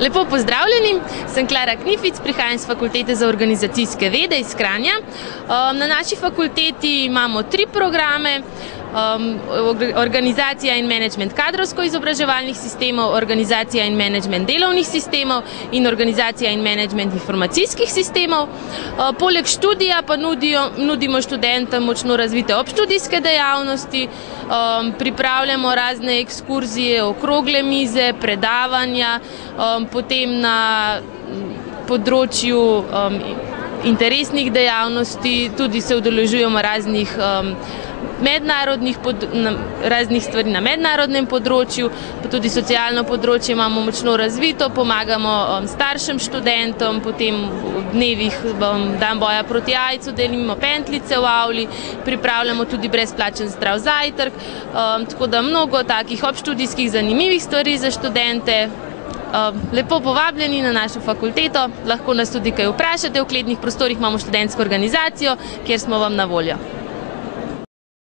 Lepo pozdravljeni, sem Klara Knific, prihajam z Fakultete za organizacijske vede iz Kranja. Na naši fakulteti imamo 3 programe. Organizacija in menedžment kadrovsko-izobraževalnih sistemov, organizacija in menedžment delovnih sistemov in organizacija in menedžment informacijskih sistemov. Poleg študija pa nudimo študentom močno razvite obštudijske dejavnosti, pripravljamo razne ekskurzije, okrogle mize, predavanja, potem na področju interesnih dejavnosti tudi se udeležujemo raznih stvari na mednarodnem področju, pa tudi socialno področje imamo močno razvito, pomagamo staršem študentom, potem v dnevih dan boja proti AIDS-u delimo pentljice v avli, pripravljamo tudi brezplačen zdrav zajtrk, tako da mnogo takih obštudijskih zanimivih stvari za študente. Lepo povabljeni na našo fakulteto, lahko nas tudi kaj vprašate, v kletnih prostorih imamo študentsko organizacijo, kjer smo vam na voljo.